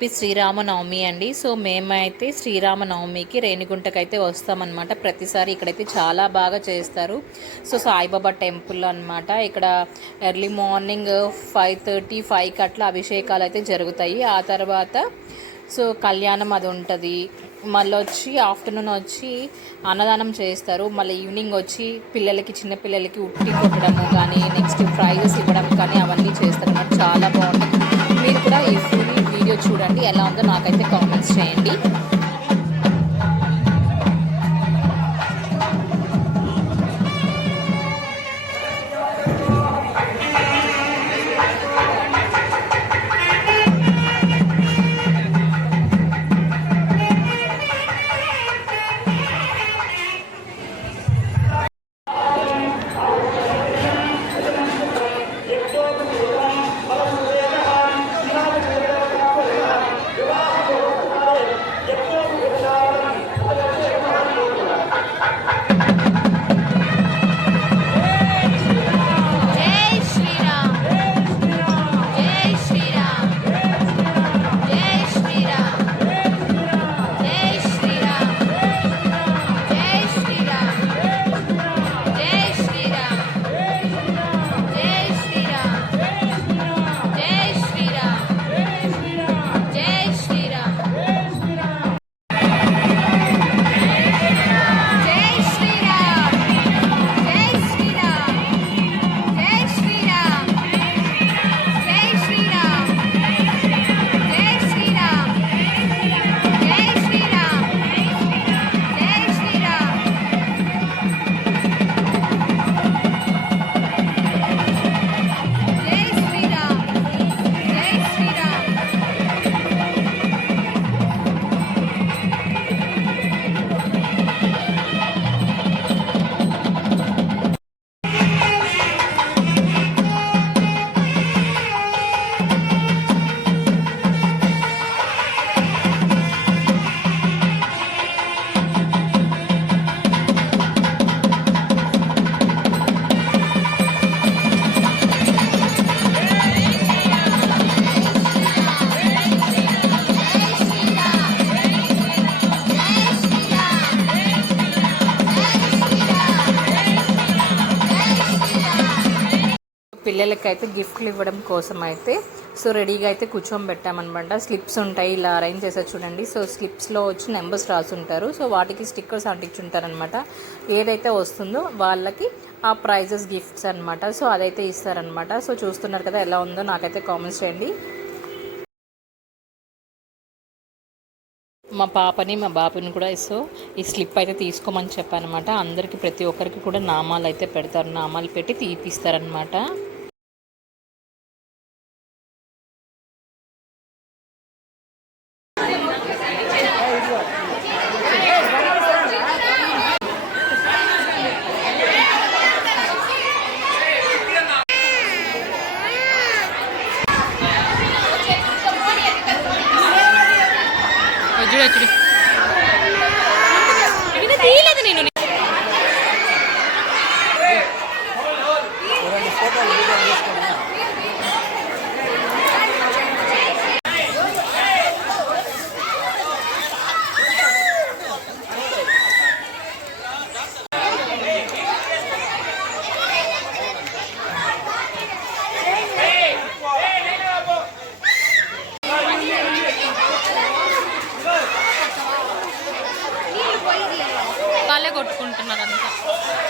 Happy Sri Rama Navami అండి. So మేమైతే శ్రీరామనవమికి రేణిగుంటకైతే వస్తామన్నమాట. ప్రతిసారి ఇక్కడైతే చాలా బాగా చేస్తారు. సో సాయిబాబా టెంపుల్ అనమాట. ఇక్కడ ఎర్లీ మార్నింగ్ 5:30, 5కి అట్లా అభిషేకాలు అయితే జరుగుతాయి. ఆ తర్వాత సో కళ్యాణం అది ఉంటుంది. మళ్ళీ వచ్చి ఆఫ్టర్నూన్ వచ్చి అన్నదానం చేస్తారు. మళ్ళీ ఈవినింగ్ వచ్చి పిల్లలకి, చిన్నపిల్లలకి ఉట్టి కొట్టడము కానీ, నెక్స్ట్ ప్రైజెస్ ఇవ్వడం కానీ అవన్నీ చేస్తారు అన్నమాట. చాలా బాగుంటుంది. మీరు కూడా ఈ ఫుల్ వీడియో చూడండి, ఎలా ఉందో నాకైతే కామెంట్స్ చేయండి. పిల్లలకైతే గిఫ్ట్లు ఇవ్వడం కోసం అయితే సో రెడీగా అయితే కూర్చోబెట్టామన్నమాట. స్లిప్స్ ఉంటాయి, ఇలా అరేంజ్ చేసారు చూడండి. సో స్లిప్స్లో వచ్చి నెంబర్స్ రాసుంటారు. సో వాటికి స్టిక్కర్స్ అంటించుంటారనమాట. ఏదైతే వస్తుందో వాళ్ళకి ఆ ప్రైజెస్ గిఫ్ట్స్ అనమాట. సో అదైతే ఇస్తారనమాట. సో చూస్తున్నారు కదా ఎలా ఉందో నాకైతే కామెంట్స్ చేయండి. మా పాపని, మా బాబుని కూడా సో ఈ స్లిప్ అయితే తీసుకోమని చెప్పానమాట. అందరికీ, ప్రతి ఒక్కరికి కూడా నామాలు అయితే పెడతారు. నామాలు పెట్టి తీపిస్తారనమాట. తీయలేదు నేను. వాళ్ళే కొట్టుకుంటున్నారు అంతా.